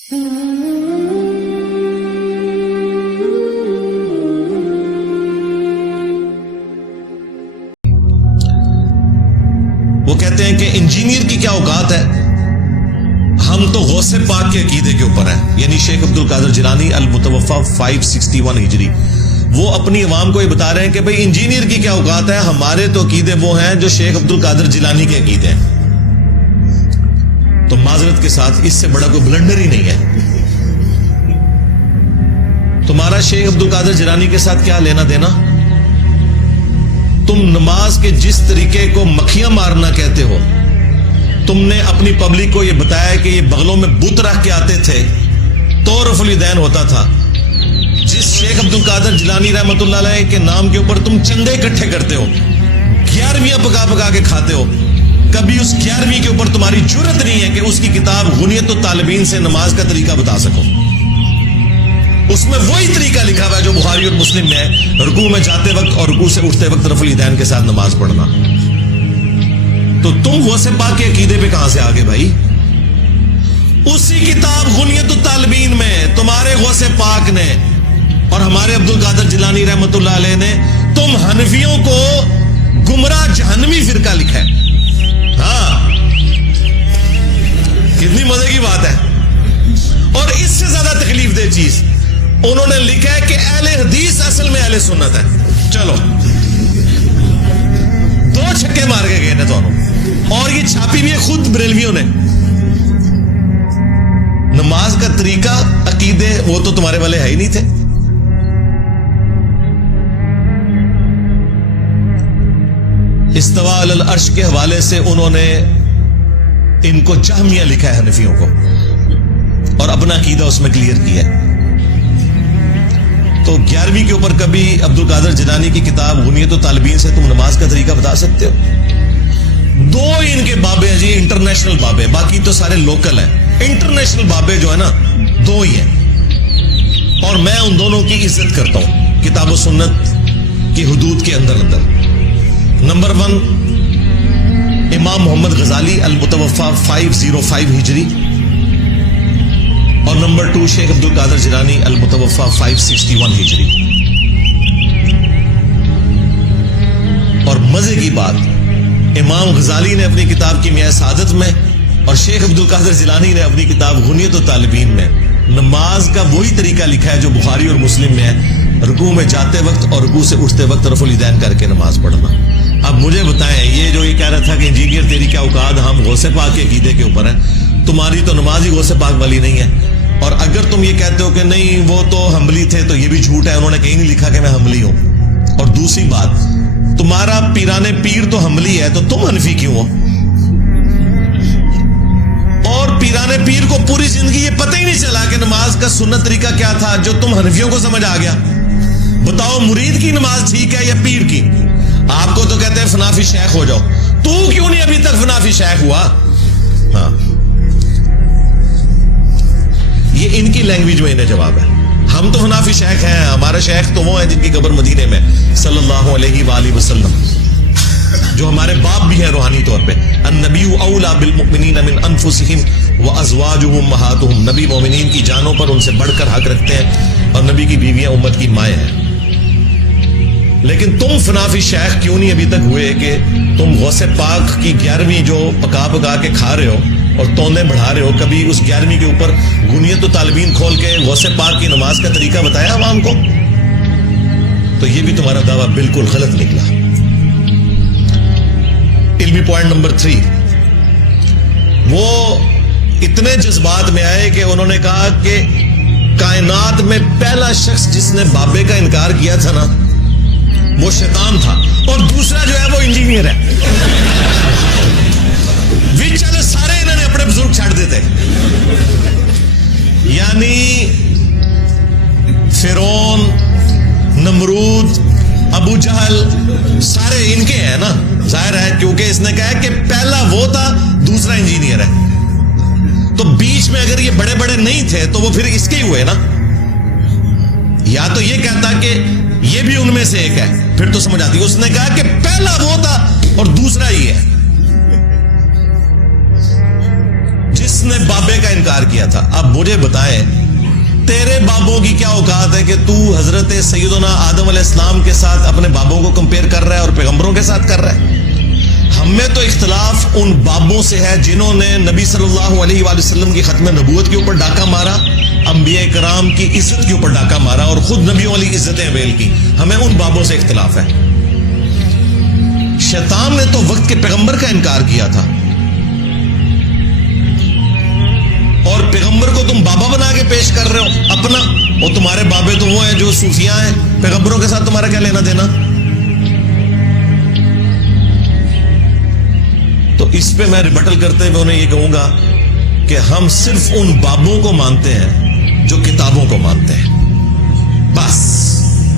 وہ کہتے ہیں کہ انجینئر کی کیا اوقات ہے، ہم تو غوث پاک کے عقیدے کے اوپر ہیں. یعنی شیخ عبد القادر جیلانی المتوفا 561 ہجری، وہ اپنی عوام کو یہ بتا رہے ہیں کہ بھئی انجینئر کی کیا اوقات ہے، ہمارے تو عقیدے وہ ہیں جو شیخ عبد القادر جیلانی کے عقیدے ہیں. تو معذرت کے ساتھ اس سے بڑا کوئی بلنڈر ہی نہیں ہے. تمہارا شیخ عبد القادر جیلانی کے ساتھ کیا لینا دینا؟ تم نماز کے جس طریقے کو مکھیاں مارنا کہتے ہو، تم نے اپنی پبلک کو یہ بتایا کہ یہ بغلوں میں بت رکھ کے آتے تھے تو رفع الیدین ہوتا تھا. جس شیخ عبد القادر جیلانی رحمۃ اللہ علیہ کے نام کے اوپر تم چندے اکٹھے کرتے ہو، 11ویں پکا پکا کے کھاتے ہو، کبھی اس 11ویں کے اوپر تمہاری جرت نہیں ہے کہ اس کی کتاب غنیت الطالبین سے نماز کا طریقہ بتا سکو. اس میں وہی طریقہ لکھا ہوا ہے جو بخاری اور مسلم میں ہے، رکوع میں جاتے وقت اور رکوع سے اٹھتے وقت رفع الیدین کے ساتھ نماز پڑھنا. تو تم غوث پاک کے عقیدے پہ کہاں سے آگے بھائی؟ اسی کتاب غنیت الطالبین میں تمہارے غوث پاک نے اور ہمارے عبد القادر جیلانی رحمۃ اللہ علیہ نے تم حنفیوں کو گمراہ جہنمی فرقہ لکھا ہے. ہاں، کتنی مزے کی بات ہے. اور اس سے زیادہ تکلیف دہ چیز انہوں نے لکھا ہے کہ اہل حدیث اصل میں اہل سنت ہے. چلو 2 چھکے مار کے گئے نا دونوں، اور یہ چھاپی بھی ہے خود بریلویوں نے. نماز کا طریقہ، عقیدے وہ تو تمہارے والے ہے ہی نہیں تھے. استواء علی العرش کے حوالے سے انہوں نے ان کو جہمیہ لکھا ہے حنفیوں کو، اور اپنا عقیدہ اس میں کلیئر کیا ہے. تو 11ویں کے اوپر کبھی عبد القادر جیلانی کی کتاب غنیت الطالبین سے تم نماز کا طریقہ بتا سکتے ہو؟ 2 ان کے بابے ہیں جی، انٹرنیشنل بابے، باقی تو سارے لوکل ہیں. انٹرنیشنل بابے جو ہے نا 2 ہی ہیں، اور میں ان دونوں کی عزت کرتا ہوں کتاب و سنت کی حدود کے اندر. نمبر 1 امام محمد غزالی المتوفا 505 ہجری، اور نمبر 2 شیخ عبد القادر جیلانی المتوفا 561 ہجری. اور مزے کی بات، امام غزالی نے اپنی کتاب کی میاں سعادت میں اور شیخ عبد القادر جیلانی نے اپنی کتاب غنیت الطالبین میں نماز کا وہی طریقہ لکھا ہے جو بخاری اور مسلم میں ہے، رکوع میں جاتے وقت اور رکوع سے اٹھتے وقت رفع الیدین کر کے نماز پڑھنا. اب مجھے بتائیں، یہ جو یہ کہہ رہا تھا کہ انجینئر تیری کیا اوقات، ہم غوث پاک کے عقیدے کے اوپر ہیں، تمہاری تو نماز ہی غوث پاک والی نہیں ہے. اور اگر تم یہ کہتے ہو کہ نہیں وہ تو حنبلی تھے، تو یہ بھی جھوٹ ہے، انہوں نے کہیں نہیں لکھا کہ میں حنبلی ہوں. اور دوسری بات، تمہارا پیران پیر تو حنبلی ہے، تو تم حنفی کیوں ہو؟ اور پیران پیر کو پوری زندگی یہ پتہ ہی نہیں چلا کہ نماز کا سنت طریقہ کیا تھا جو تم حنفیوں کو سمجھ آ گیا. بتاؤ مرید کی نماز ٹھیک ہے یا پیر کی؟ آپ کو تو کہتے ہیں فنافی شیخ ہو جاؤ، تو کیوں نہیں ابھی تک فنافی شیخ ہوا؟ ہاں، یہ ان کی لینگویج میں انہیں جواب ہے. ہم تو فنافی شیخ ہیں، ہمارا شیخ تو وہ ہیں جن کی قبر مدینے میں صلی اللہ علیہ وآلہ وسلم، جو ہمارے باپ بھی ہیں روحانی طور پہ. النبی اولا بالمؤمنین من انفسہم وازواجہ امہاتہم، نبی مومنین کی جانوں پر ان سے بڑھ کر حق رکھتے ہیں، اور نبی کی بیویاں امت کی مائیں ہیں. لیکن تم فنافی شیخ کیوں نہیں ابھی تک ہوئے کہ تم غوث پاک کی 11ویں جو پکا پکا کے کھا رہے ہو اور تونے بڑھا رہے ہو، کبھی اس 11ویں کے اوپر غنیت الطالبین کھول کے غوث پاک کی نماز کا طریقہ بتایا عوام کو؟ تو یہ بھی تمہارا دعویٰ بالکل غلط نکلا. علمی پوائنٹ نمبر 3، وہ اتنے جذبات میں آئے کہ انہوں نے کہا کہ کائنات میں پہلا شخص جس نے بابے کا انکار کیا تھا نا، وہ شیطان تھا، اور دوسرا جو ہے وہ انجینئر ہے. چلے سارے انہوں نے اپنے بزرگ چھاڑ دیتے. یعنی فرعون، نمرود، ابو جہل سارے ان کے ہیں نا. ظاہر ہے کیونکہ اس نے کہا ہے کہ پہلا وہ تھا، دوسرا انجینئر ہے. تو بیچ میں اگر یہ بڑے بڑے نہیں تھے تو وہ پھر اس کے ہی ہوئے نا. یا تو یہ کہتا کہ یہ بھی ان میں سے ایک ہے، پھر تو سمجھ آتی. اس نے کہا کہ پہلا وہ تھا اور دوسرا ہی ہے. جس نے بابے کا انکار کیا تھا. اب مجھے بتائیں تیرے بابوں کی کیا اوقات ہے کہ تو حضرت سیدنا آدم علیہ السلام کے ساتھ اپنے بابوں کو کمپیئر کر رہا ہے اور پیغمبروں کے ساتھ کر رہا ہے؟ ہم میں تو اختلاف ان بابوں سے ہے جنہوں نے نبی صلی اللہ علیہ وآلہ وسلم کی ختم نبوت کے اوپر ڈاکہ مارا, انبیاء کرام کی عزت کے اوپر ڈاکہ مارا اور خود نبیوں والی عزتیں اویل کی. ہمیں ان بابوں سے اختلاف ہے. شیطان نے تو وقت کے پیغمبر کا انکار کیا تھا, اور پیغمبر کو تم بابا بنا کے پیش کر رہے ہو اپنا, اور تمہارے بابے تو وہ ہیں جو صوفیاء ہیں. پیغمبروں کے ساتھ تمہارا کیا لینا دینا؟ تو اس پہ میں ریبٹل کرتے ہوئے انہیں یہ کہوں گا کہ ہم صرف ان بابوں کو مانتے ہیں جو کتابوں کو مانتے ہیں, بس.